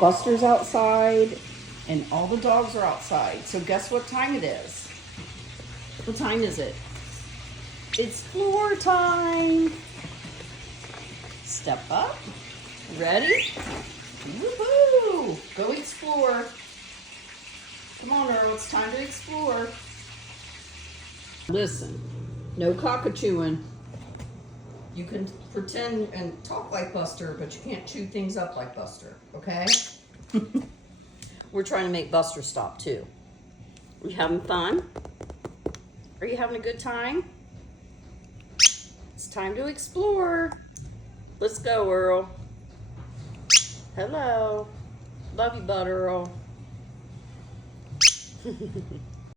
Buster's outside, and all the dogs are outside. So guess what time it is? What time is it? It's floor time. Step up. Ready? Woohoo! Go explore. Come on, Earl, it's time to explore. Listen, no cockatooing. You can pretend and talk like Buster, but you can't chew things up like Buster, okay? We're trying to make Buster stop too. Are you having fun? Are you having a good time? It's time to explore. Let's go, Earl. Hello. Love you, bud, Earl.